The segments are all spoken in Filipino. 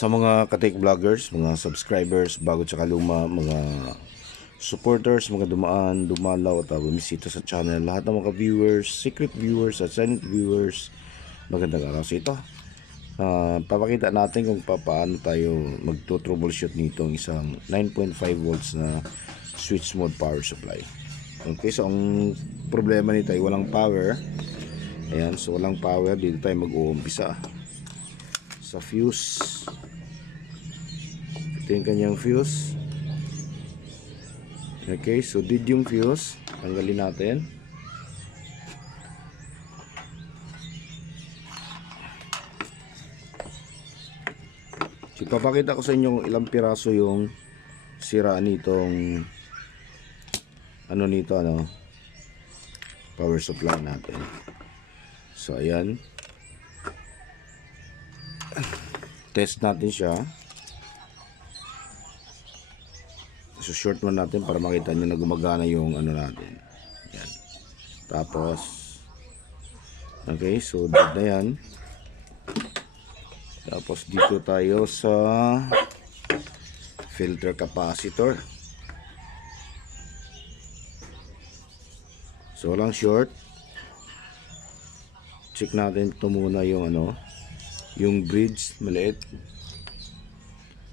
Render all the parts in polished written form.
Sa mga ka-tech vloggers, mga subscribers, bago tsaka luma, mga supporters, mga dumaan, dumalaw at bumisita sa channel, lahat ng mga viewers, secret viewers at silent viewers, magandang araw sa ito. Papakita natin kung paano tayo magto-troubleshoot nitong isang 9.5 volts na switch mode power supply. Okay, so ang problema nito ay walang power. Ayan, so walang power, dito tayo mag-uumpisa sa fuse. Ito yung kanyang fuse. Okay, so did yung fuse, tanggalin natin. So, papakita ko sa inyo kung ilang piraso yung siraan nitong power supply natin. So ayan, test natin siya. So short man natin para makita nyo na gumagana yung natin. Yan. Tapos okay, so dead na yan. Tapos dito tayo sa filter capacitor. So walang short. Check natin ito muna yung yung bridge maliit.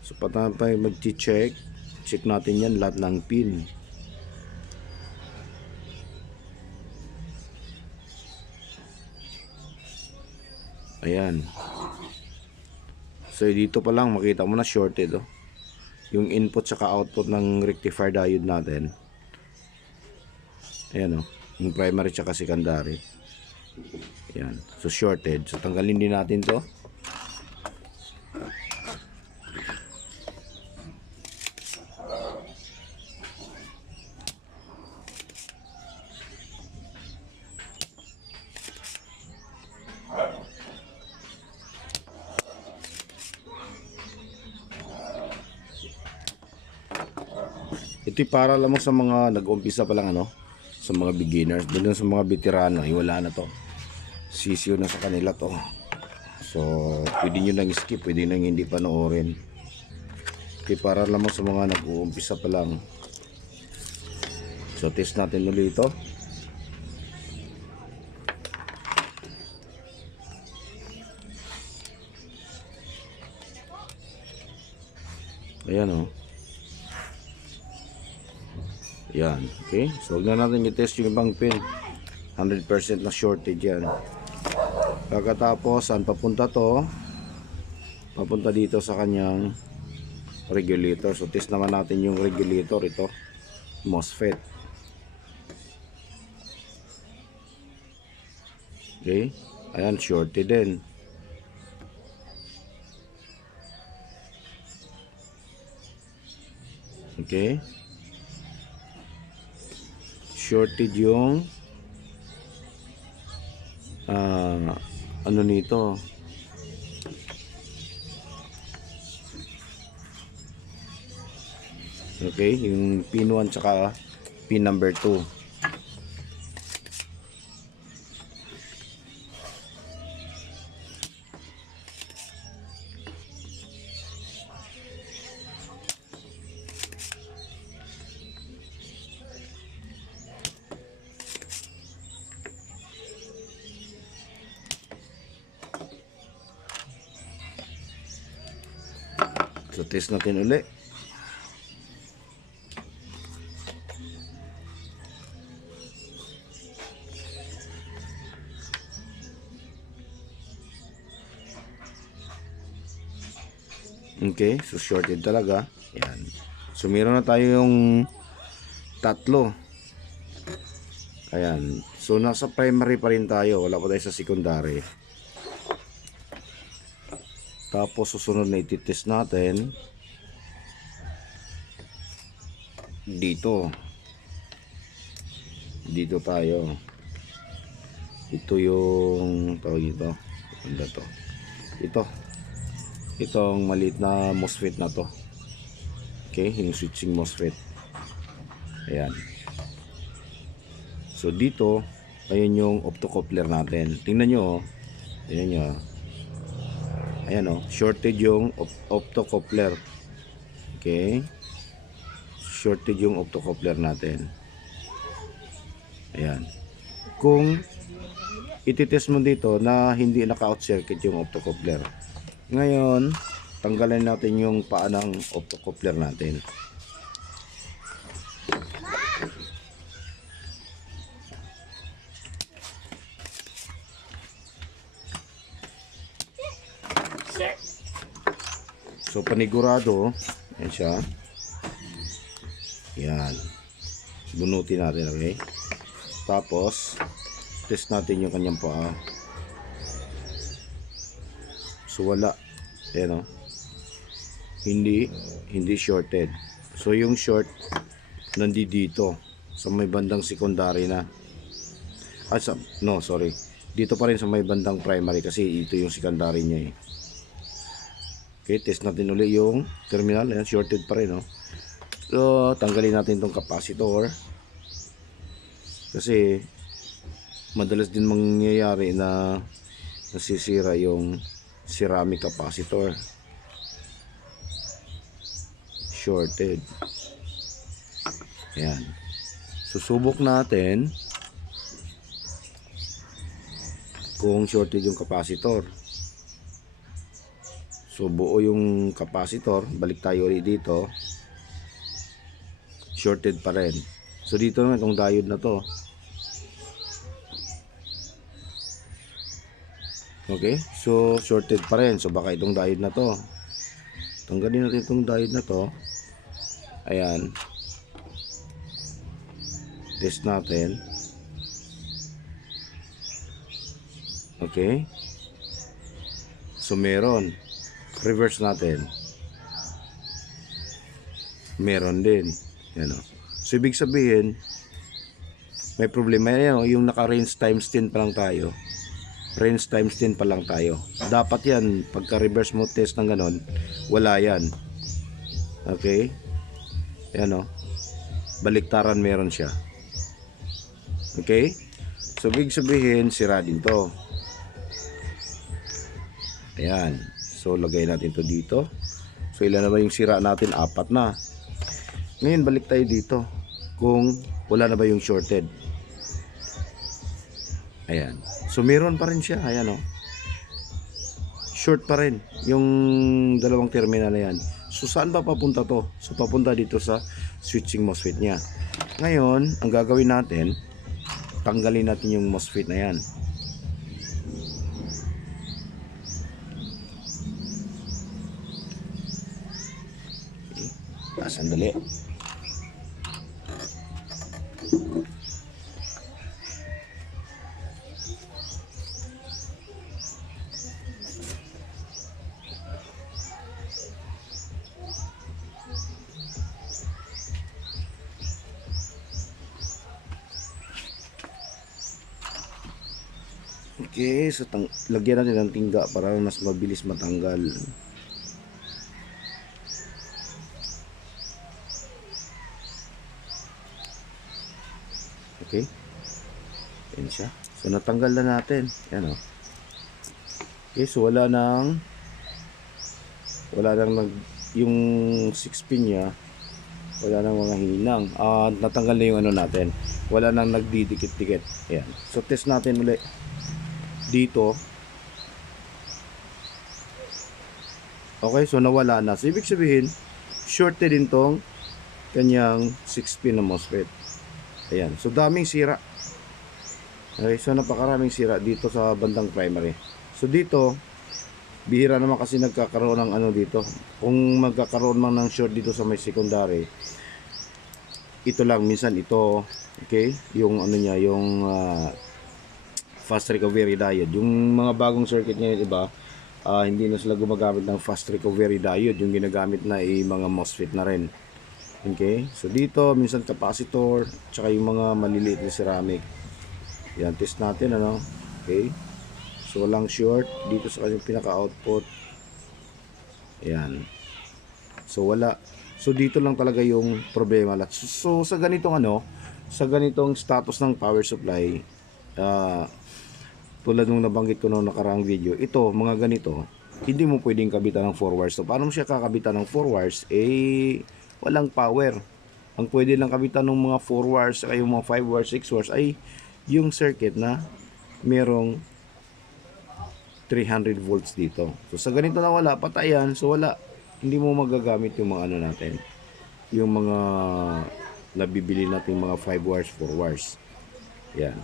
So patapos tayo mag-check, check natin yan lahat ng pin. Ayan. So dito pa lang makita mo na shorted yung input saka output ng rectifier diode natin. Ayan yung primary saka secondary. Ayan. So shorted. So tanggalin din natin to. Ito para lamang sa mga nag-umpisa pa lang sa mga beginners. Doon sa mga veterano ay wala na to. Sisiyo na sa kanila to. So pwede nyo lang skip, pwede nang hindi panoorin. Ito para lamang sa mga nag-uumpisa pa lang. So test natin ulit ito. Ayan yan, okay. So huwag na natin i-test yung ibang pin. 100% na shortage yan. Pagkatapos, saan papunta to? Papunta dito sa kanyang regulator. So test naman natin yung regulator. Ito, MOSFET. Okay. Ayan, shorted din. Okay. Shorted yung nito. Okay, yung pin 1 tsaka pin number 2. So test natin ulit. Okay, so shorted talaga. Yan. So meron na tayo yung tatlo. Ayan. So nasa primary pa rin tayo, wala pa tayo sa secondary. Tapos susunod na ititest natin dito tayo. Ito yung tawag ito. Itong maliit na MOSFET na to. Okay, yung switching MOSFET. Ayan. So dito, ayun yung optocoupler natin. Tingnan nyo, ayan nyo. Ayan o, shorted yung optocoupler. Okay. Shorted yung optocoupler natin. Ayan. Kung ititest mo dito na hindi naka-out circuit yung optocoupler. Ngayon, tanggalin natin yung paa ng optocoupler natin. So panigurado, yan siya. Yan. Bunutin natin, okay? Tapos test natin yung kanyang paa. So wala. Ayan o. Hindi shorted. So yung short nandito sa may bandang secondary na. No, sorry. Dito pa rin sa may bandang primary kasi ito yung secondary niya eh. Okay, test natin ulit yung terminal. Ayan, shorted pa rin, no? So, tanggalin natin itong capacitor. Kasi, madalas din mangyayari na nasisira yung ceramic capacitor. Shorted. Ayan. Susubok natin kung shorted yung capacitor. So buo yung capacitor, balik tayo ulit dito. Shorted pa rin. So dito naman itong diode na to. Okay? So shorted pa rin. So baka itong diode na to. Tanggalin natin itong diode na to. Ayan. Test natin. Okay? So meron. Reverse natin. Meron din. Yan o. So ibig sabihin, may problema yan o. Yung naka-range times 10 pa lang tayo. Range times 10 pa lang tayo. Dapat yan, pagka reverse mo test ng ganon, wala yan. Okay? Yan o. Baliktaran meron siya. Okay? So ibig sabihin, sira din to. Ayan. So lagay natin to dito. So ilan na ba yung sira natin? 4 na. Ngayon balik tayo dito. Kung wala na ba yung shorted. Ayan. So meron pa rin siya. Ayan o. Short pa rin yung dalawang terminal na yan. So saan ba papunta to? So papunta dito sa switching MOSFET niya. Ngayon, ang gagawin natin, tanggalin natin yung MOSFET na yan. Sandali. Okay, so lagyan natin ng tingga para mas mabilis matanggal. Okay. Yan siya. So natanggal na natin. Yan o. Okay, so wala nang yung 6 pin niya, wala nang mga hinang. Natanggal na yung ano natin. Wala nang nagdidikit-dikit. Ayan. So test natin ulit dito. Okay, so nawala na. So ibig sabihin, shorted din tong kanyang 6 pin na MOSFET. Ayan. So daming sira. Okay, so napakaraming sira dito sa bandang primary. So dito, bihira naman kasi nagkakaroon ng ano dito. Kung magkakaroon man ng short dito sa may secondary, ito lang, minsan ito, okay, yung ano niya, yung fast recovery diode. Yung mga bagong circuit niya, iba, hindi na sila gumagamit ng fast recovery diode. Yung ginagamit na ay mga MOSFET na rin. Okay, so dito minsan capacitor, tsaka yung mga maliliit na ceramic. Yan, test natin ano. Okay, so walang short dito sa kanyang pinaka-output. Ayan, so wala. So dito lang talaga yung problema. So sa ganitong ano, sa ganitong status ng power supply, tulad nung nabanggit ko noong nakaraang video, ito mga ganito, hindi mo pwedeng kabitan ng 4 wires. So, paano mo siya kakabitan ng 4 wires? Walang power. Ang pwede lang kabitan ng mga 4 wires ay yung mga 5 wires, 6 wires ay yung circuit na merong 300 volts dito. So, sa ganito na wala, patayan. So, wala. Hindi mo magagamit yung mga ano natin. Yung mga nabibili natin mga 5 wires, 4 wires. Yan.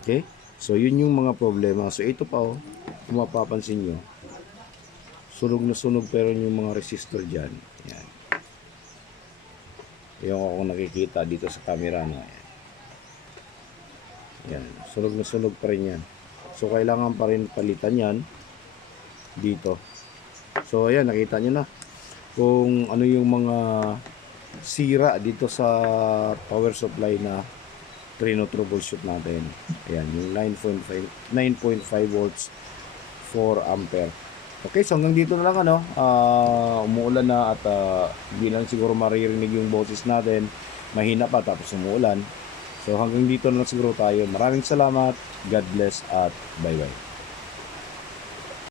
Okay? So, yun yung mga problema. So, ito pa oh, kung mapapansin nyo, sunog na sunog pero yung mga resistor dyan. Yan. Yung ako nakikita dito sa camera. No? Yan. Sunog na sunog pa rin yan. So, kailangan pa rin palitan yan dito. So, ayan, nakita nyo na kung ano yung mga sira dito sa power supply na troubleshoot natin. Ayan, yung 9.5 volts 4 ampere. Okay, so hanggang dito na lang ano, umuulan na at hindi lang siguro maririnig yung boses natin. Mahina pa tapos umuulan. So hanggang dito na lang siguro tayo. Maraming salamat. God bless at bye-bye.